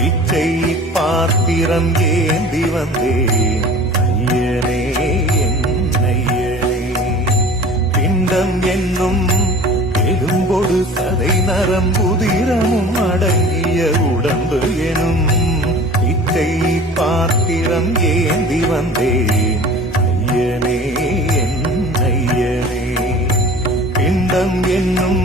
பிச்சை பாத்திரம் ஏந்தி வந்தேன் ஐயனே என் ஐயனே. பிண்டம் என்னும் எலும்பொடு சதை நரம்புதிரமும் அடங்கிய உடம்பு எனும் பிச்சை பாத்திரம் ஏந்தி வந்தேன் ஐயனே என் ஐயனே. பிண்டம் என்னும்